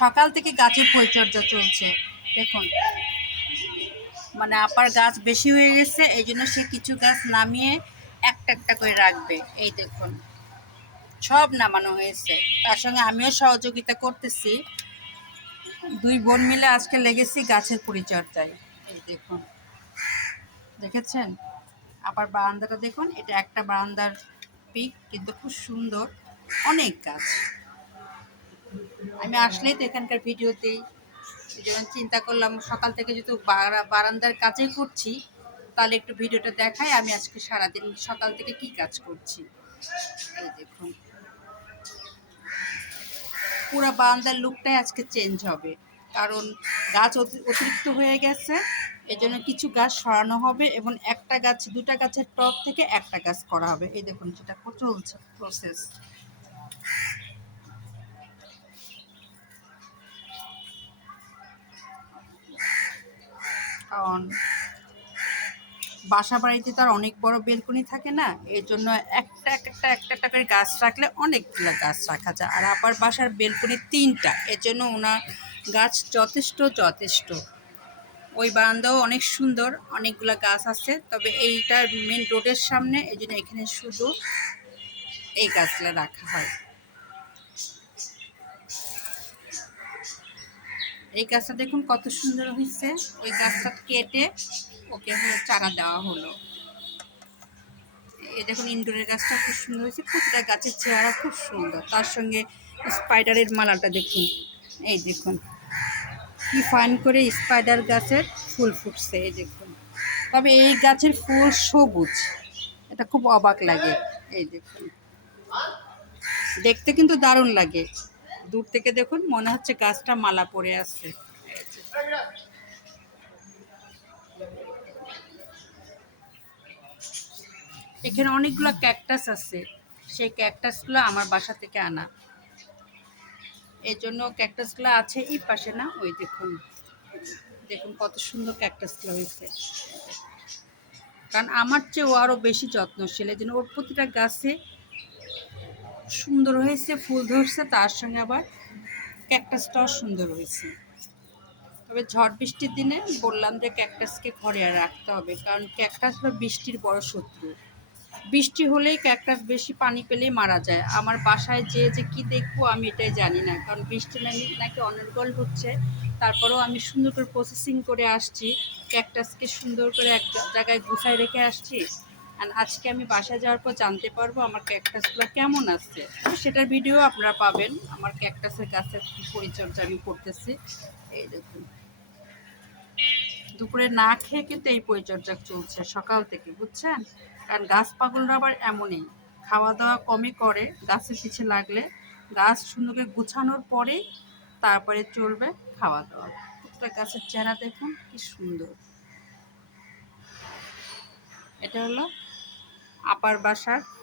সকাল থেকে গাছের পরিচর্যা চলছে। দেখুন, মানে আপার গাছ বেশি হয়ে গেছে, এই জন্য সে কিছু গাছ নামিয়ে একটা একটা করে রাখবে। এই দেখুন, সব নামানো হয়েছে, তার সঙ্গে আমিও সহযোগিতা করতেছি। দুই বোন মিলে আজকে লেগেছি গাছের পরিচর্যায়। এই দেখুন, দেখেছেন আবার বারান্দাটা দেখুন, এটা একটা বারান্দার পিক, কিন্তু খুব সুন্দর, অনেক গাছ। আমি আসলেই তো এখানকার ভিডিওতেই, এই জন্য চিন্তা করলাম সকাল থেকে যেহেতু বারান্দার কাজই করছি, তাহলে একটু ভিডিওটা দেখাই আমি আজকে সারাদিন সকাল থেকে কি কাজ করছি। এই দেখুন, পুরো বারান্দার লুকটাই আজকে চেঞ্জ হবে, কারণ গাছ অতিরিক্ত হয়ে গেছে। এজন্য কিছু গাছ সরানো হবে এবং একটা গাছ, দুটা গাছের টব থেকে একটা গাছ করা হবে। এই দেখুন, যেটা চলছে প্রসেস। কারণ বাসা বাড়িতে তার অনেক বড় বেলকনি থাকে না, এর জন্য একটা করে গাছ রাখলে অনেকগুলো গাছ রাখা যায়। আর আবার বাসার বেলকনি তিনটা, এর জন্য ওনার গাছ যথেষ্ট। ওই বারান্দাও অনেক সুন্দর, অনেকগুলো গাছ আছে, তবে এইটার মেন রোডের সামনে, এই জন্য এখানে শুধু এই গাছগুলো রাখা হয়। এই গাছটা দেখুন কত সুন্দর হয়েছে, ওই গাছটা কেটে ওকে চারা দেওয়া হলো। এই দেখুন, ইনডোরের গাছটা খুব সুন্দর হয়েছে, প্রতিটা গাছের চেহারা খুব সুন্দর। তার সঙ্গে স্পাইডারের মালাটা দেখুন, এই দেখুন কি ফাইন করে স্পাইডার গাছের ফুল ফুটছে। এই দেখুন, তবে এই গাছের ফুল সবুজ, এটা খুব অবাক লাগে। এই দেখুন, দেখতে কিন্তু দারুণ লাগে, দূর থেকে দেখুন মনে হচ্ছে গাছটা মালা পড়ে আছে। এখানে অনেকগুলো ক্যাকটাস আছে, সেই ক্যাকটাসগুলো আমার বাসা থেকে আনা, এই জন্য ক্যাকটাসগুলো আছে এই পাশে না, ওই দেখুন দেখুন কত সুন্দর ক্যাকটাসগুলো হয়েছে। কারণ আমার চেয়ে ও আরও বেশি যত্নশীল, এই জন্য ওর প্রতিটা গাছে সুন্দর হয়েছে, ফুল ধরছে, তার সঙ্গে আবার ক্যাকটাসটাও সুন্দর হয়েছে। তবে ঝড় বৃষ্টির দিনে বললাম যে ক্যাকটাসকে ঘরে রাখতে হবে, কারণ ক্যাকটাস হলো বৃষ্টির বড় শত্রু। বৃষ্টি হলেই ক্যাকটাস বেশি পানি পেলেই মারা যায়। আমার বাসায় যে কি দেখবো আমি এটাই জানি না, কারণ বৃষ্টি নাকি অনর্গল হচ্ছে। তারপরেও আমি সুন্দর করে প্রসেসিং করে আসছি, ক্যাকটাসকে সুন্দর করে এক জায়গায় গুছায় রেখে আসছি। আর আজকে আমি বাসায় যাওয়ার পর জানতে পারবো আমার ক্যাকটাসগুলো কেমন আছে, সেটার ভিডিও আপনারা পাবেন। আমার ক্যাকটাসের গাছের কী পরিচর্যা আমি করতেছি। এই দেখুন, দুপুরে না খেয়ে কিন্তু এই পরিচর্যা চলছে সকাল থেকে, বুঝছেন। কারণ গাছ পাগলরা আবার এমনই, খাওয়া দাওয়া কমই করে, গাছের পিছে লাগলে গাছ সুন্দর করে গুছানোর পরে তারপরে চলবে খাওয়া দাওয়া। প্রত্যেকটা গাছের চেহারা দেখুন কি সুন্দর। এটা হলো আপার বাসার